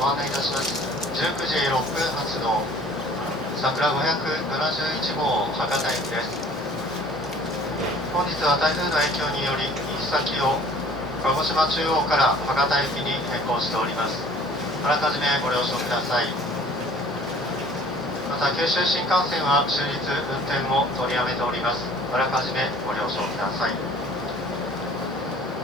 ご案内いたします。19時6分発の桜571号博多駅です。本日は台風の影響により行き先を鹿児島中央から博多駅に変更しております。あらかじめご了承ください。また九州新幹線は終日運転を取りやめております。あらかじめご了承ください。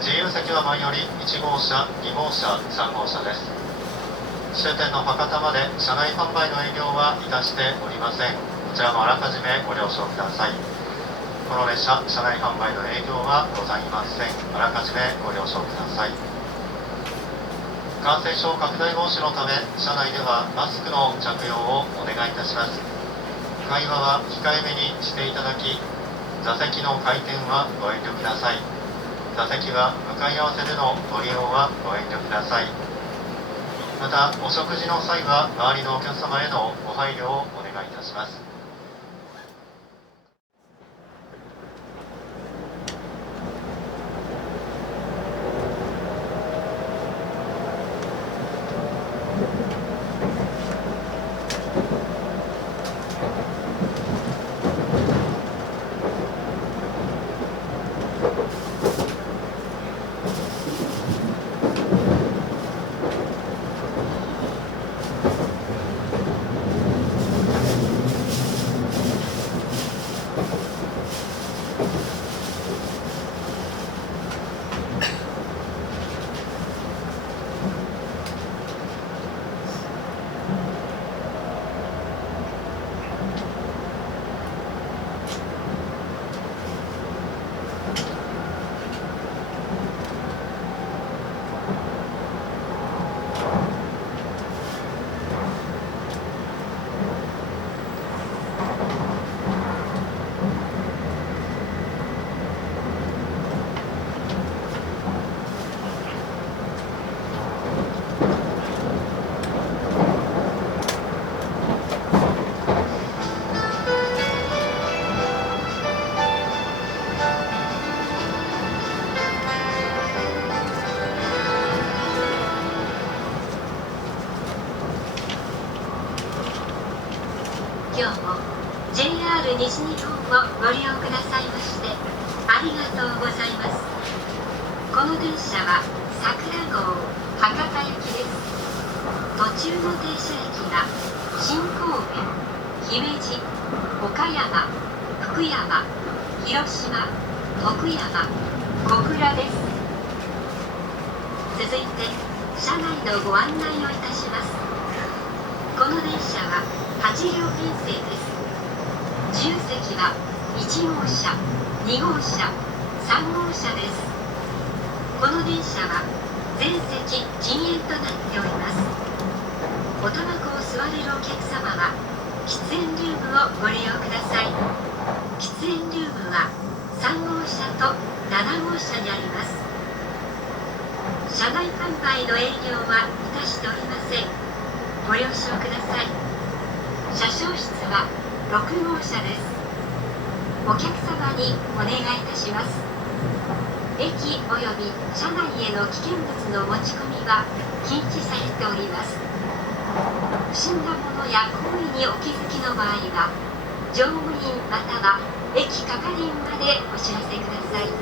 自由席は前より1号車、2号車、3号車です。終点の博多まで車内販売の営業はいたしておりません。こちらもあらかじめご了承ください。この列車、車内販売の営業はございません。あらかじめご了承ください。感染症拡大防止のため、車内ではマスクの着用をお願いいたします。会話は控えめにしていただき、座席の回転はご遠慮ください。座席は向かい合わせでのご利用はご遠慮ください。また、お食事の際は周りのお客様へのご配慮をお願いいたします。今日も JR 西日本をご利用くださいましてありがとうございます。この電車は桜号博多行きです。途中の停車駅が新神戸、姫路、岡山、福山、広島、徳山、小倉です。続いて車内のご案内をいたします。この電車は8両編成です。自由席は1号車、2号車、3号車です。この電車は全席禁煙となっております。おタバコを吸われるお客様は喫煙ルームをご利用ください。喫煙ルームは3号車と7号車にあります。車内販売の営業はいたしておりません。ご了承ください。車掌室は6号車です。お客様にお願いいたします。駅及び車内への危険物の持ち込みは禁止されております。不審なものや行為にお気づきの場合は、乗務員または駅係員までお知らせください。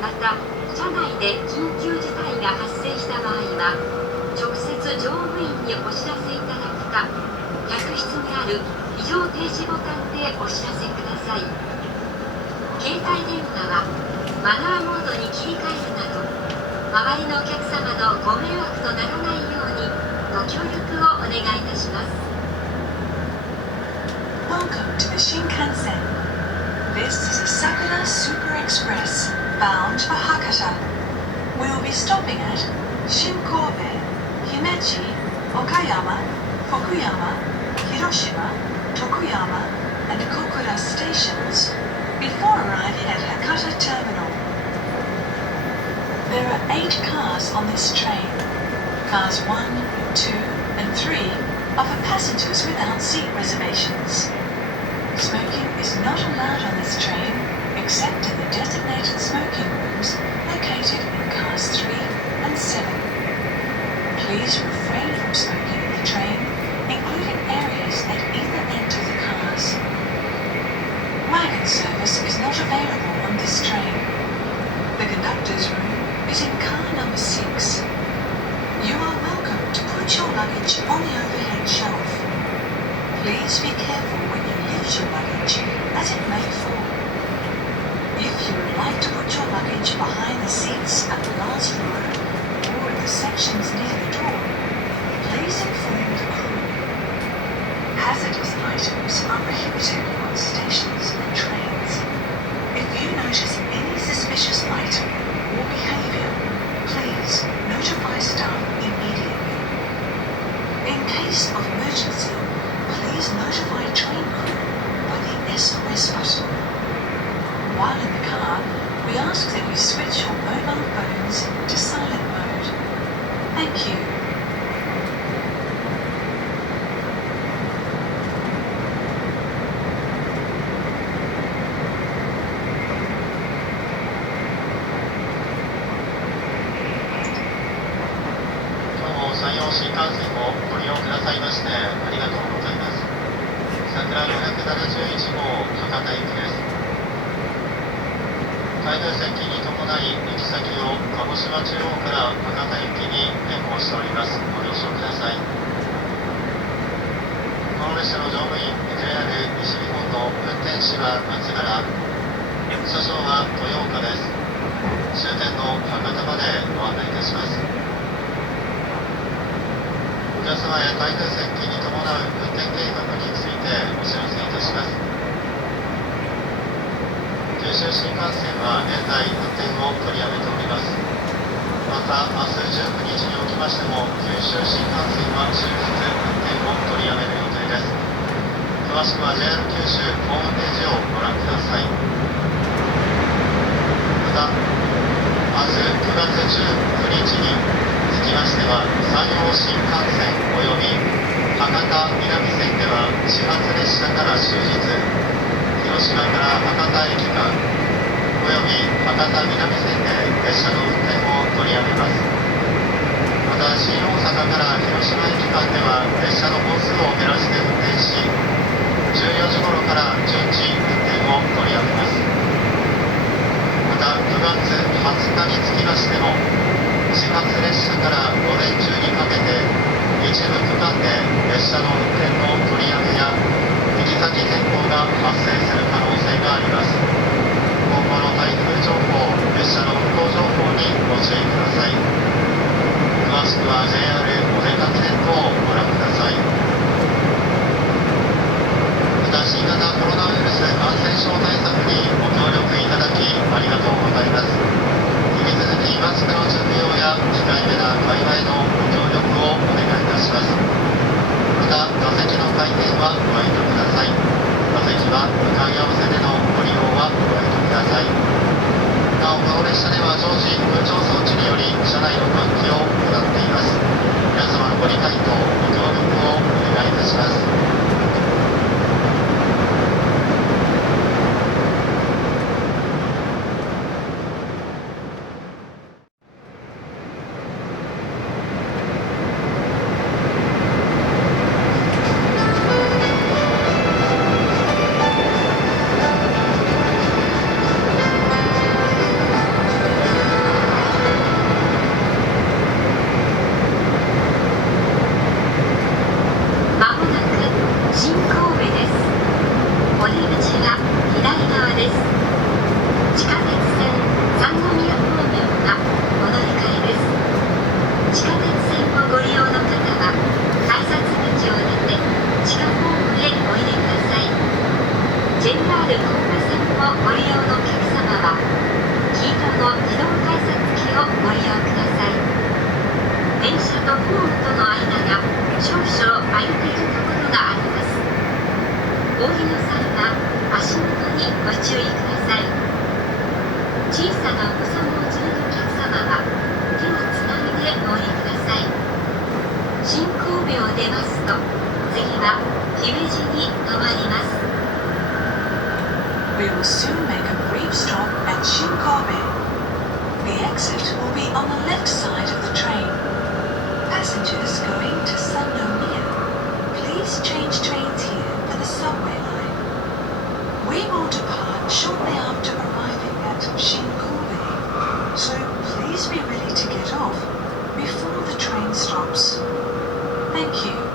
また、車内で緊急事態が発生した場合は、直接乗務員にお知らせいただくか、客室にある非常停止ボタンでお知らせください。携帯電話はマナーモードに切り替えるなど、周りのお客様のご迷惑とならないようにご協力をお願いいたします。 Welcome to the Shinkansen. This is a Sakura Super Express bound for Hakata. We will be stopping at Shinkobe, Himeji, Okayama, Fukuyama, Hiroshima, Tokuyama, and Kokura stations before arriving at Hakata Terminal. There are 8 cars on this train. Cars 1, 2, and 3 are for passengers without seat reservations. Smoking is not allowed on this train except in the designated smoking rooms located in cars 3 and 7. Please refrain switch your mobile phones to silent mode. Thank you. 山陽新幹線をご利用くださいましてありがとうございます。桜571号博多行きです。台風接近に伴い行き先を鹿児島中央から博多行きに変更しております。ご了承ください。この列車の乗務員 JR 西日本の運転士は松原、車掌は豊岡です。終点の博多までご案内いたします。お客様へ台風接近に伴う運転計画についてお知らせいたします。九州新幹線は現在運転を取りやめております。また明日19日におきましても九州新幹線は終日運転を取りやめる予定です。詳しくは JR 九州ホームページをご覧ください。また明日9月19日につきましては山陽新幹線および博多南線では始発列車から終日広島から博多駅間および博多南線で列車の運転を取りやめます。また新大阪から広島駅間では列車の本数を減らして運転し14時頃から順次運転を取りやめます。また9月20日につきましても始発列車から午前中にかけて一部区間で列車の運転の取りやめや行き先変更が発生する可能性があります。今後の台風情報、列車の運行情報にご注意ください。詳しくは JR お出かけネットをご覧ください。また新型コロナウイルス感染症対策にご協力いただきありがとうございます。引き続きマスクの着用や控えめな会話へのご協力をお願いいたします。また座席の回転はご遠慮ください。座席は向かい合わせでのご利用はご遠慮ください。なおこの列車では常時空調装置により車内の換気を行っています。皆様のご理解とご協力をお願いいたします。We will soon make a brief stop at Shinkobe. The exit will be on the left side of the train. Passengers going to Sannomiya, please change trains here for the subway line. We will depart shortly after arriving at Shinkobe, so please be ready to get off before the train stops. Thank you.